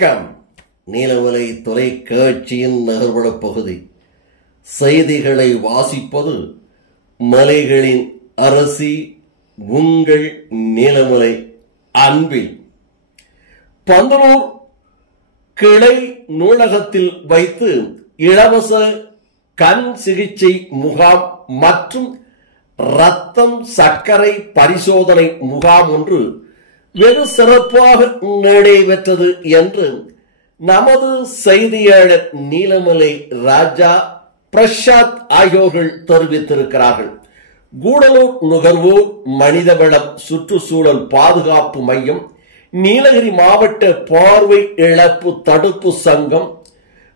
வணக்கம். நீலமலை தொலைக்காட்சியின் நகர்வட பகுதி செய்திகளை வாசிப்பது மலைகளின் அரசி உங்கள் நீலமலை அன்பில். பந்தலூர் கிளை நூலகத்தில் வைத்து இலவச கண் சிகிச்சை முகாம் மற்றும் இரத்தம் சர்க்கரை பரிசோதனை முகாம் ஒன்று வெகு சிறப்பாக நடைபெற்றது என்று நமது செய்தியாளர் நீலமலை ராஜா பிரசாத் ஆகியோர்கள் தெரிவித்திருக்கிறார்கள். கூடலூர் நுகர்வோர் மனிதவளம் சுற்றுச்சூழல் பாதுகாப்பு மையம், நீலகிரி மாவட்ட பார்வை இழப்பு தடுப்பு சங்கம்,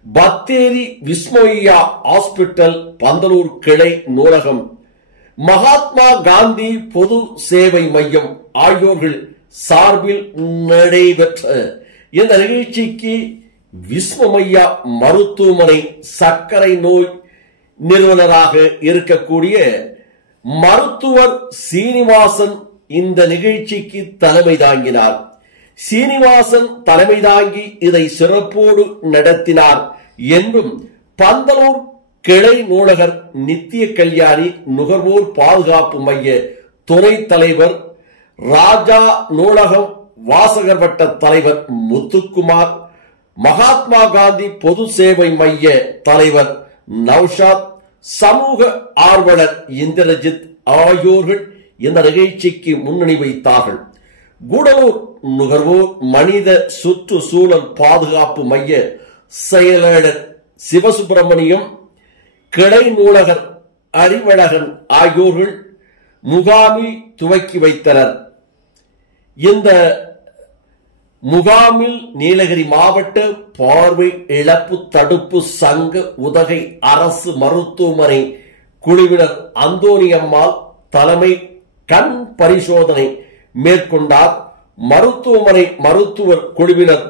பத்தேரி விஸ்மோயா ஹாஸ்பிட்டல், பந்தலூர் கிளை நூலகம், மகாத்மா காந்தி பொது சேவை மையம் ஆகியோர்கள் சார்பில் நடைபெற்ற இந்த நிகழ்ச்சிக்கு விஸ்மோயா மருத்துவமனை சர்க்கரை நோய் நிறுவனராக இருக்கக்கூடிய மருத்துவர் சீனிவாசன் இந்த நிகழ்ச்சிக்கு தலைமை தாங்கினார். சீனிவாசன் தலைமை தாங்கி இதை சிறப்போடு நடத்தினார் என்றும் பந்தலூர் கிளை நூலகர் நித்திய கல்யாணி நுகர்வோர் பாதுகாப்பு மைய துணை தலைவர் ராஜா, நூலகம் வாசகர் வட்ட தலைவர் முத்துக்குமார், மகாத்மா காந்தி பொது சேவை மைய தலைவர் நௌஷாத், சமூக ஆர்வலர் இந்திரஜித் ஆகியோர்கள் இந்த நிகழ்ச்சிக்கு முன்னணி வைத்தார்கள். கூடலூர் நுகர்வோர் மனித சுற்றுச்சூழல் பாதுகாப்பு மைய செயலாளர் சிவசுப்பிரமணியம், கிளை நூலகர் அறிவழகன் ஆகியோர்கள் முகாமில் துவக்கி வைத்தனர். இந்த முகாமில் நீலகிரி மாவட்ட பார்வை இழப்பு தடுப்பு சங்க உதகை அரசு மருத்துவமனை குழுவினர் அந்தோணியம்மாள் தலைமை கண் பரிசோதனை மேற்கொண்டார். மருத்துவமனை மருத்துவர் குழுவினர்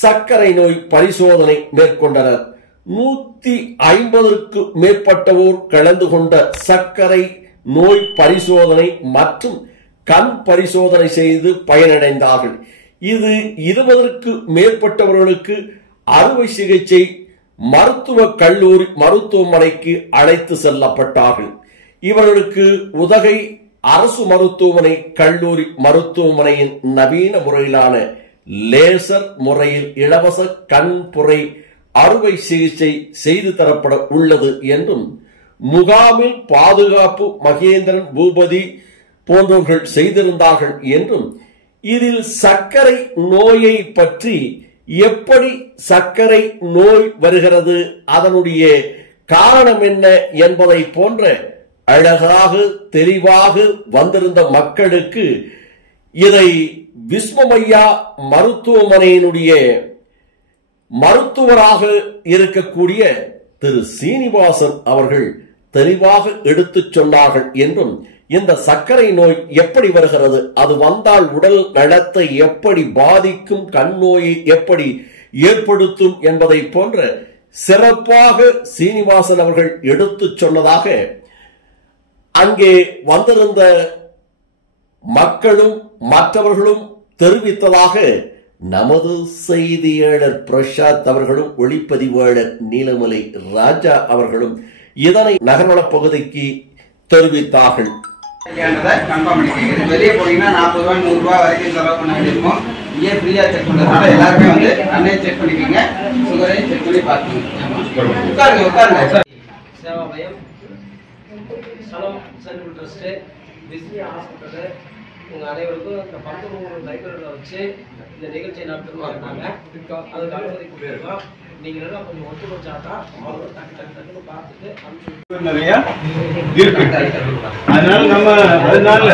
சர்க்கரை நோய் பரிசோதனை மேற்கொண்டனர். 150க்கு மேற்பட்டவோர் கலந்து கொண்ட சர்க்கரை நோய் பரிசோதனை மற்றும் கண் பரிசோதனை செய்து பயனடைந்தார்கள். இது 20க்கு மேற்பட்டவர்களுக்கு அறுவை சிகிச்சை மருத்துவ கல்லூரி மருத்துவமனைக்கு அழைத்து செல்லப்பட்டார்கள். இவர்களுக்கு உதகை அரசு மருத்துவமனை கல்லூரி மருத்துவமனையின் நவீன முறையிலான லேசர் முறையில் இலவச கண் புரை அறுவை சிகிச்சை செய்து தரப்பட உள்ளது என்றும், முகாமில் பாதுகாப்பு மகேந்திரன், பூபதி போன்றவர்கள் செய்திருந்தார்கள் என்றும், இதில் சர்க்கரை நோயை பற்றி எப்படி சர்க்கரை நோய் வருகிறது, அதனுடைய காரணம் என்ன என்பதை போன்ற அழகாக தெளிவாக வந்திருந்த மக்களுக்கு இதை விஸ்மோயா மருத்துவமனையினுடைய மருத்துவராக இருக்கக்கூடிய திரு சீனிவாசன் அவர்கள் தெளிவாக எடுத்துச் சொன்னார்கள் என்றும், இந்த சர்க்கரை நோய் எப்படி வருகிறது, அது வந்தால் உடல் நலத்தை எப்படி பாதிக்கும், கண் நோயை எப்படி ஏற்படுத்தும் என்பதை போன்ற சிறப்பாக சீனிவாசன் அவர்கள் எடுத்துச் சொன்னதாக அங்கே வந்திருந்த மக்களும் மற்றவர்களும் தெரிவித்ததாக நமது செய்தியாளர் பிரசாத் அவர்களும் ஒளிப்பதிவாளர் நீலமலை ராஜா அவர்களும் இதனை நகர்வள பகுதிக்கு தெரிவித்தார்கள். வெளியே போனீங்கன்னா 40 ரூபாய் 100 ரூபாய் வரைக்கும் செலவு பண்ண வேண்டியிருக்கும். இங்கே ஃப்ரீயா செக் பண்றதுனால எல்லாருமே வந்து அன்னையை செக் பண்ணிக்கோங்க, சுகரையும் செக் பண்ணி பார்த்துக்கோங்க. உட்காருங்க. சேவா மையம், சலம் சென்ட்ரல் ட்ரஸ்ட், விஸ்மோயா ஹாஸ்பிட்டல், உங்க அனைவருக்கும் இந்த 19 லைப்ரரியில் வச்சு இந்த நிகழ்ச்சியை நடத்துவாங்க. அதுக்கு அனுமதி கொடுத்துருக்கோம். நீங்க எல்லாம் கொஞ்சம் ஒத்துழைச்சாதான் டக்கு பார்த்துட்டு நிறைய இருக்கு. அதனால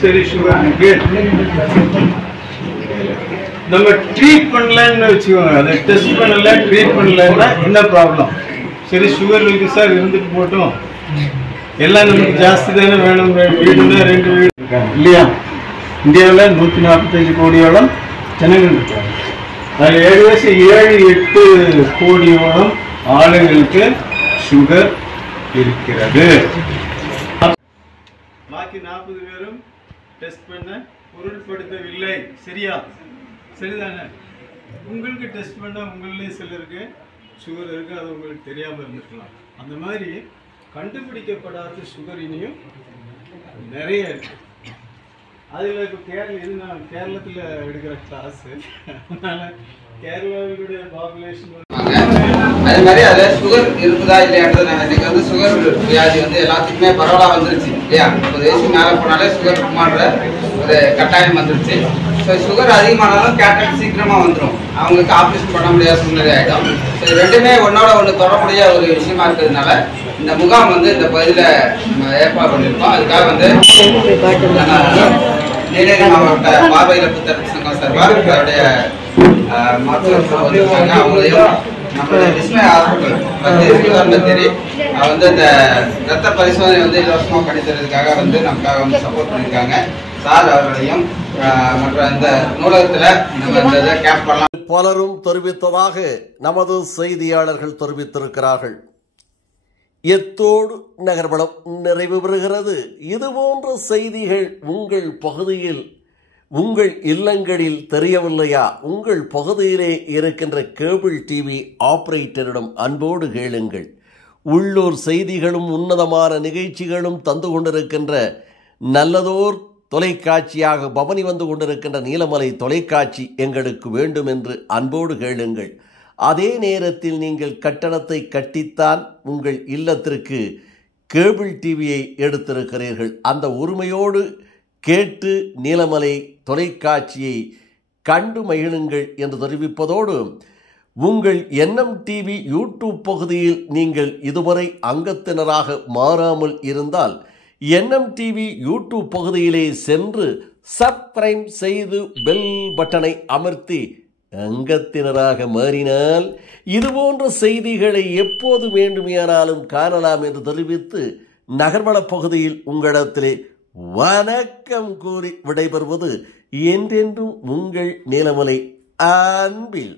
சரி சுகருக்கு நம்ம ட்ரீட் பண்ணலன்னு வச்சுக்கோங்க, அதை டெஸ்ட் பண்ணல ட்ரீட் பண்ணலன்னா என்ன ப்ராப்ளம்? சரி சுகர் இருக்கு சார், இருந்துட்டு போட்டோம், எல்லாம் நமக்கு ஜாஸ்தி தானே வேணும், வீடுனா 2 வீடு இருக்காங்க இல்லையா? இந்தியாவில் 145 கோடியோളം ஜனங்கள் இருக்காங்க. அதில் ஏகദേശம் 7-8 கோடியோളം ஆளுங்களுக்கு சுகர் இருக்கிறது. பாக்கி 40 பேரும் டெஸ்ட் பண்ண பொருட்படுத்தவில்லை. சரியா? சரிதானே? உங்களுக்கு டெஸ்ட் பண்ணால் உங்களே சிலருக்கு சுகர் இருக்குது, அது உங்களுக்கு தெரியாமல் இருந்துக்கலாம். அந்த மாதிரி கண்டுபிடிக்கப்படாத சுகர் இனியும் நிறைய இருக்குது. அதில் இப்போ நான் கேரளத்தில் எடுக்கிற கிளாஸு, அதனால் கேரளாவுடைய பாப்புலேஷன் அதே மாதிரி அதில் சுகர் இருக்குதா இல்லையான்றது இன்னைக்கு வந்து சுகர் வியாதி வந்து எல்லாத்துக்குமே பரவலாக வந்துருச்சு இல்லையா? 30 வயசு மேலே போனாலே சுகர் இருக்குமான்ற ஒரு கட்டாயம் வந்துருச்சு. ஸோ சுகர் அதிகமானாலும் கேட்டட் சீக்கிரமாக வந்துடும், அவங்களுக்கு ஆப்ரேஷன் பண்ண முடியாத சூழ்நிலை ஆகிடும். ஸோ ரெண்டுமே ஒன்னோட ஒன்று தொடர்புடைய ஒரு விஷயமா இருக்கிறதுனால இந்த முகாம் வந்து இந்த பகுதியில் ஏற்பாடு பண்ணியிருக்கோம். அதுக்காக வந்து நீலகிரி மாவட்ட பார்வை இழப்பு தடுப்பு சங்கம் சார்பாக அவருடைய மருத்துவர்கள் வந்திருக்காங்க. அவங்களையும் நம்மளுடைய விஸ்மய ஹாஸ்பிட்டல் தெரி வந்து இந்த ரத்த பரிசோதனை வந்து இலவசமாக பண்ணித்தரதுக்காக வந்து நமக்காக வந்து சப்போர்ட் பண்ணியிருக்காங்க. சார் அவர்களையும் மற்ற இந்த நூலகத்தில் நம்ம இந்த கேம்ப் பண்ணலாம் பலரும் தெரிவித்ததாக நமது செய்தியாளர்கள் தெரிவித்திருக்கிறார்கள். எத்தோடு நகர்வளம் நிறைவு பெறுகிறது. இதுபோன்ற செய்திகள் உங்கள் பகுதியில், உங்கள் இல்லங்களில் தெரியவில்லையா? உங்கள் பகுதியிலே இருக்கின்ற கேபிள் டிவி ஆபரேட்டரிடம் அன்போடு கேளுங்கள். உள்ளூர் செய்திகளும் உன்னதமான நிகழ்ச்சிகளும் தந்து கொண்டிருக்கின்ற நல்லதோர் தொலைக்காட்சியாக பவனி வந்து கொண்டிருக்கின்ற நீலமலை தொலைக்காட்சி எங்களுக்கு வேண்டும் என்று அன்போடு கேளுங்கள். அதே நேரத்தில் நீங்கள் கட்டணத்தை கட்டித்தான் உங்கள் இல்லத்திற்கு கேபிள் டிவியை எடுத்திருக்கிறீர்கள். அந்த உரிமையோடு கேட்டு நீலமலை தொலைக்காட்சியை கண்டு மகிழுங்கள் என்று தெரிவிப்பதோடு, உங்கள் என்எம் டிவி யூடியூப் பகுதியில் நீங்கள் இதுவரை அங்கத்தினராக மாறாமல் இருந்தால் என்எம் டிவி யூடியூப் பகுதியிலே சென்று சப்ஸ்கிரைப் செய்து பெல் பட்டனை அமர்த்தி அங்கத்தினராக மாறினால் இதுபோன்ற செய்திகளை எப்போது வேண்டுமானாலும் காணலாம் என்று தெரிவித்து நகர்வள பகுதியில் உங்களிடத்திலே வணக்கம் கூறி விடைபெறுவது என்றென்றும் உங்கள் நீலமலை அன்பில்